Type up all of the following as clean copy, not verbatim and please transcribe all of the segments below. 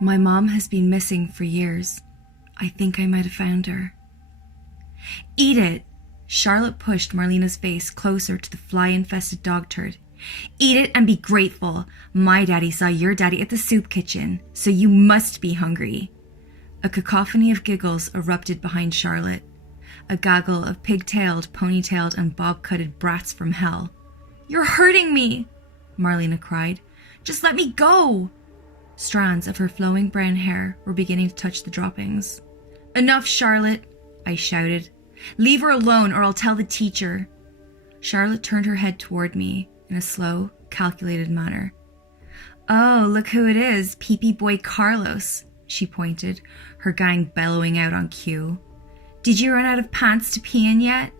My mom has been missing for years. I think I might have found her. Eat it! Charlotte pushed Marlena's face closer to the fly-infested dog turd. Eat it and be grateful. My daddy saw your daddy at the soup kitchen, so you must be hungry. A cacophony of giggles erupted behind Charlotte. A gaggle of pigtailed, ponytailed, and bob-cutted brats from hell. You're hurting me, Marlena cried. Just let me go. Strands of her flowing brown hair were beginning to touch the droppings. Enough, Charlotte, I shouted. Leave her alone or I'll tell the teacher. Charlotte turned her head toward me in a slow, calculated manner. Oh, look who it is, Pee-Pee Boy Carlos, she pointed, her gang bellowing out on cue. Did you run out of pants to pee in yet?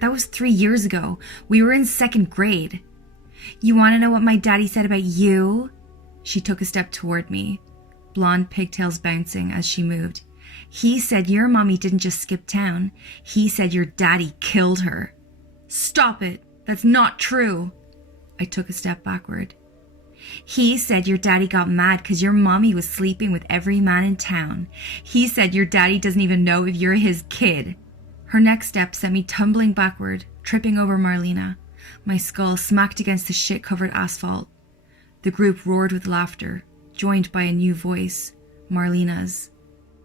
That was 3 years ago. We were in 2nd grade. You want to know what my daddy said about you? She took a step toward me, blonde pigtails bouncing as she moved. He said your mommy didn't just skip town. He said your daddy killed her. Stop it. That's not true. I took a step backward. He said your daddy got mad because your mommy was sleeping with every man in town. He said your daddy doesn't even know if you're his kid. Her next step sent me tumbling backward, tripping over Marlena. My skull smacked against the shit-covered asphalt. The group roared with laughter, joined by a new voice, Marlena's.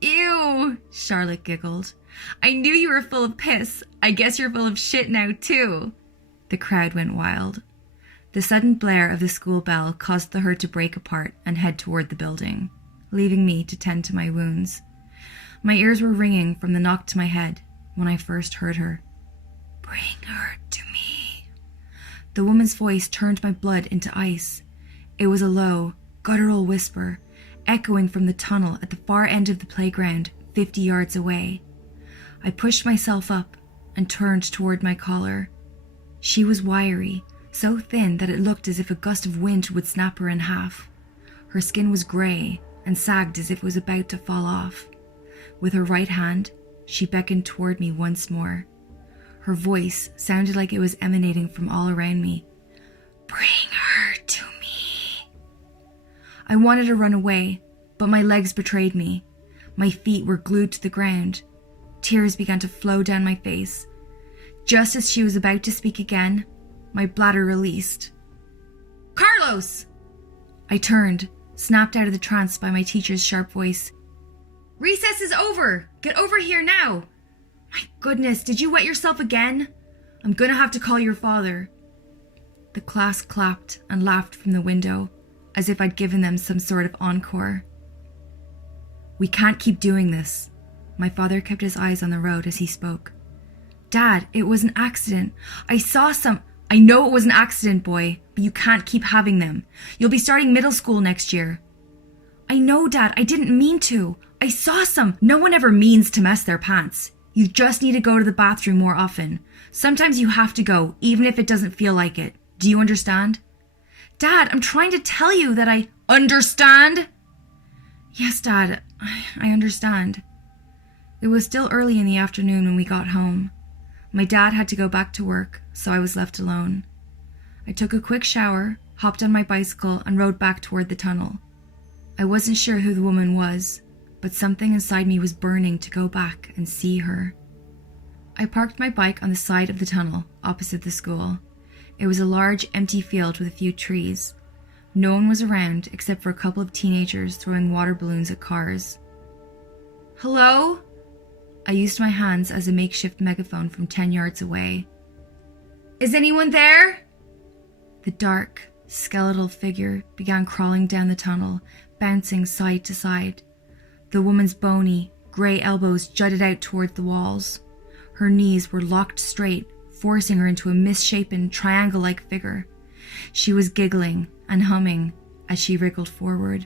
Ew, Charlotte giggled. I knew you were full of piss. I guess you're full of shit now, too. The crowd went wild. The sudden blare of the school bell caused the herd to break apart and head toward the building, leaving me to tend to my wounds. My ears were ringing from the knock to my head when I first heard her. Bring her to me. The woman's voice turned my blood into ice. It was a low, guttural whisper, echoing from the tunnel at the far end of the playground, 50 yards away. I pushed myself up and turned toward my caller. She was wiry, so thin that it looked as if a gust of wind would snap her in half. Her skin was grey and sagged as if it was about to fall off. With her right hand, she beckoned toward me once more. Her voice sounded like it was emanating from all around me. Bring her to me. I wanted to run away, but my legs betrayed me. My feet were glued to the ground. Tears began to flow down my face. Just as she was about to speak again, my bladder released. Carlos! I turned, snapped out of the trance by my teacher's sharp voice. Recess is over! Get over here now! My goodness, did you wet yourself again? I'm gonna have to call your father. The class clapped and laughed from the window, as if I'd given them some sort of encore. We can't keep doing this. My father kept his eyes on the road as he spoke. Dad, it was an accident. I know it was an accident, boy, but you can't keep having them. You'll be starting middle school next year. I know, Dad, I didn't mean to. I saw some. No one ever means to mess their pants. You just need to go to the bathroom more often. Sometimes you have to go, even if it doesn't feel like it. Do you understand? Dad, I'm trying to tell you that I understand. Yes, Dad, I understand. It was still early in the afternoon when we got home. My dad had to go back to work, so I was left alone. I took a quick shower, hopped on my bicycle, and rode back toward the tunnel. I wasn't sure who the woman was, but something inside me was burning to go back and see her. I parked my bike on the side of the tunnel, opposite the school. It was a large, empty field with a few trees. No one was around except for a couple of teenagers throwing water balloons at cars. Hello? I used my hands as a makeshift megaphone from 10 yards away. Is anyone there? The dark, skeletal figure began crawling down the tunnel, bouncing side to side. The woman's bony, grey elbows jutted out toward the walls. Her knees were locked straight, forcing her into a misshapen, triangle-like figure. She was giggling and humming as she wriggled forward.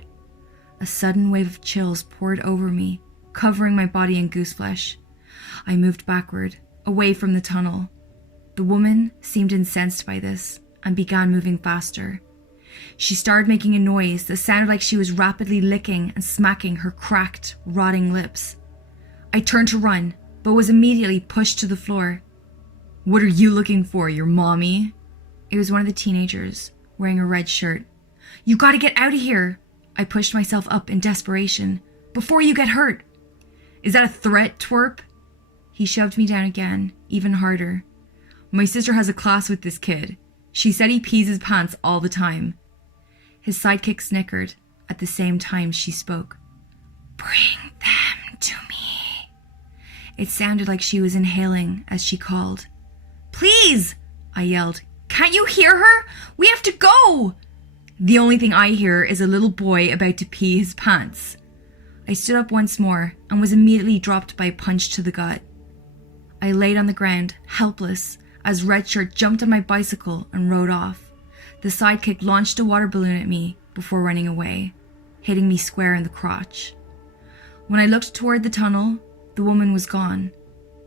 A sudden wave of chills poured over me, covering my body in gooseflesh. I moved backward, away from the tunnel. The woman seemed incensed by this and began moving faster. She started making a noise that sounded like she was rapidly licking and smacking her cracked, rotting lips. I turned to run, but was immediately pushed to the floor. What are you looking for, your mommy? It was one of the teenagers, wearing a red shirt. You gotta get out of here! I pushed myself up in desperation. Before you get hurt. Is that a threat, twerp? He shoved me down again, even harder. My sister has a class with this kid. She said he pees his pants all the time. His sidekick snickered at the same time she spoke. Bring them to me. It sounded like she was inhaling as she called. Please, I yelled. Can't you hear her? We have to go. The only thing I hear is a little boy about to pee his pants. I stood up once more and was immediately dropped by a punch to the gut. I laid on the ground, helpless, as Redshirt jumped on my bicycle and rode off. The sidekick launched a water balloon at me before running away, hitting me square in the crotch. When I looked toward the tunnel, the woman was gone.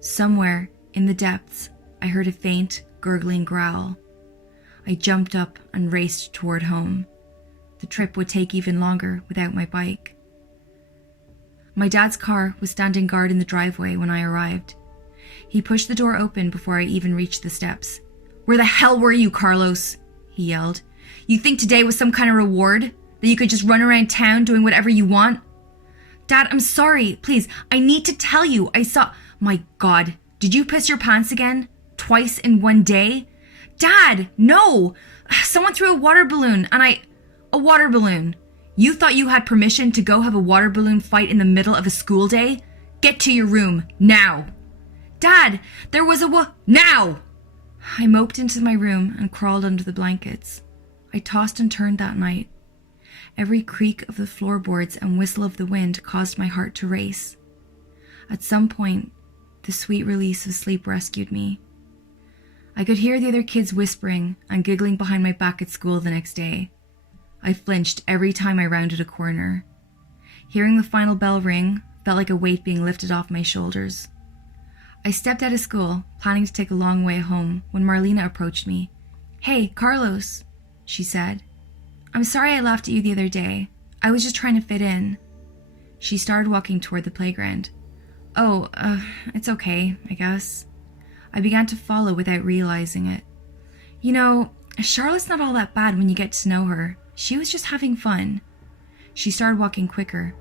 Somewhere in the depths, I heard a faint, gurgling growl. I jumped up and raced toward home. The trip would take even longer without my bike. My dad's car was standing guard in the driveway when I arrived. He pushed the door open before I even reached the steps. Where the hell were you, Carlos? He yelled. You think today was some kind of reward? That you could just run around town doing whatever you want? Dad, I'm sorry. Please, I need to tell you. I saw... My God, did you piss your pants again? Twice in one day? Dad, no! Someone threw a water balloon and A water balloon. You thought you had permission to go have a water balloon fight in the middle of a school day? Get to your room, now! Dad, there was Now! I moped into my room and crawled under the blankets. I tossed and turned that night. Every creak of the floorboards and whistle of the wind caused my heart to race. At some point, the sweet release of sleep rescued me. I could hear the other kids whispering and giggling behind my back at school the next day. I flinched every time I rounded a corner. Hearing the final bell ring felt like a weight being lifted off my shoulders. I stepped out of school, planning to take a long way home, when Marlena approached me. Hey, Carlos, she said. I'm sorry I laughed at you the other day. I was just trying to fit in. She started walking toward the playground. Oh, it's okay, I guess. I began to follow without realizing it. You know, Charlotte's not all that bad when you get to know her. She was just having fun. She started walking quicker.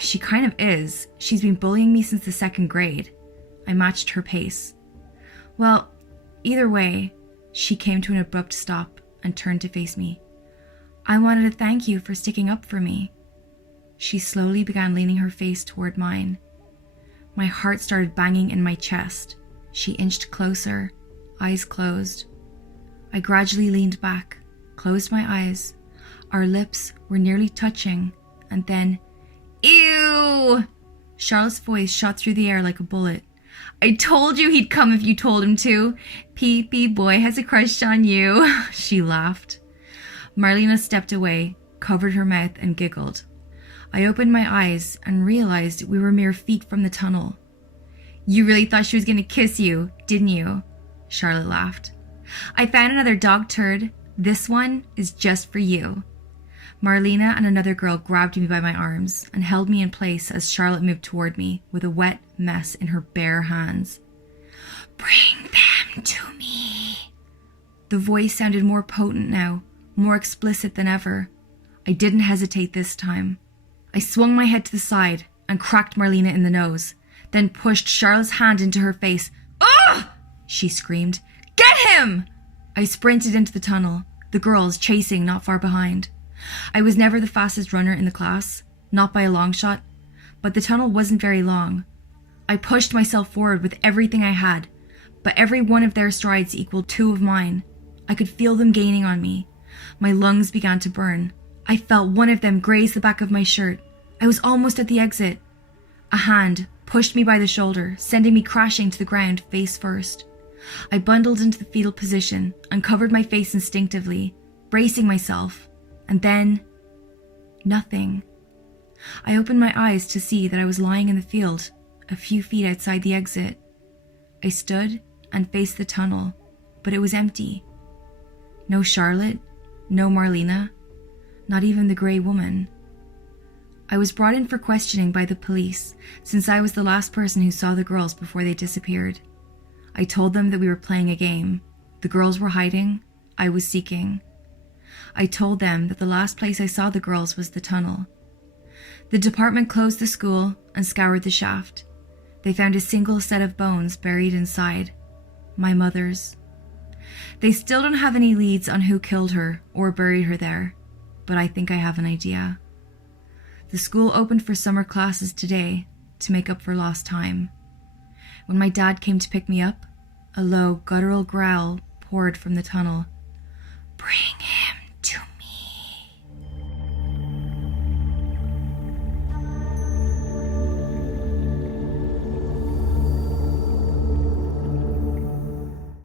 She kind of is. She's been bullying me since the 2nd grade. I matched her pace. Well, either way, she came to an abrupt stop and turned to face me. I wanted to thank you for sticking up for me. She slowly began leaning her face toward mine. My heart started banging in my chest. She inched closer, eyes closed. I gradually leaned back, closed my eyes. Our lips were nearly touching, and then, ew! Charlotte's voice shot through the air like a bullet. I told you he'd come if you told him to. Pee-pee boy has a crush on you. She laughed. Marlena stepped away, covered her mouth, and giggled. I opened my eyes and realized we were mere feet from the tunnel. You really thought she was going to kiss you, didn't you? Charlotte laughed. I found another dog turd. This one is just for you. Marlena and another girl grabbed me by my arms and held me in place as Charlotte moved toward me with a wet mess in her bare hands. Bring them to me. The voice sounded more potent now, more explicit than ever. I didn't hesitate this time. I swung my head to the side and cracked Marlena in the nose, then pushed Charlotte's hand into her face. Ugh! She screamed. Get him! I sprinted into the tunnel, the girls chasing not far behind. I was never the fastest runner in the class, not by a long shot, but the tunnel wasn't very long. I pushed myself forward with everything I had, but every one of their strides equaled 2 of mine. I could feel them gaining on me. My lungs began to burn. I felt one of them graze the back of my shirt. I was almost at the exit. A hand pushed me by the shoulder, sending me crashing to the ground face first. I bundled into the fetal position and covered my face instinctively, bracing myself. And then, nothing. I opened my eyes to see that I was lying in the field, a few feet outside the exit. I stood and faced the tunnel, but it was empty. No Charlotte, no Marlena, not even the grey woman. I was brought in for questioning by the police, since I was the last person who saw the girls before they disappeared. I told them that we were playing a game. The girls were hiding, I was seeking. I told them that the last place I saw the girls was the tunnel. The department closed the school and scoured the shaft. They found a single set of bones buried inside. My mother's. They still don't have any leads on who killed her or buried her there, but I think I have an idea. The school opened for summer classes today to make up for lost time. When my dad came to pick me up, a low, guttural growl poured from the tunnel. "Bring him."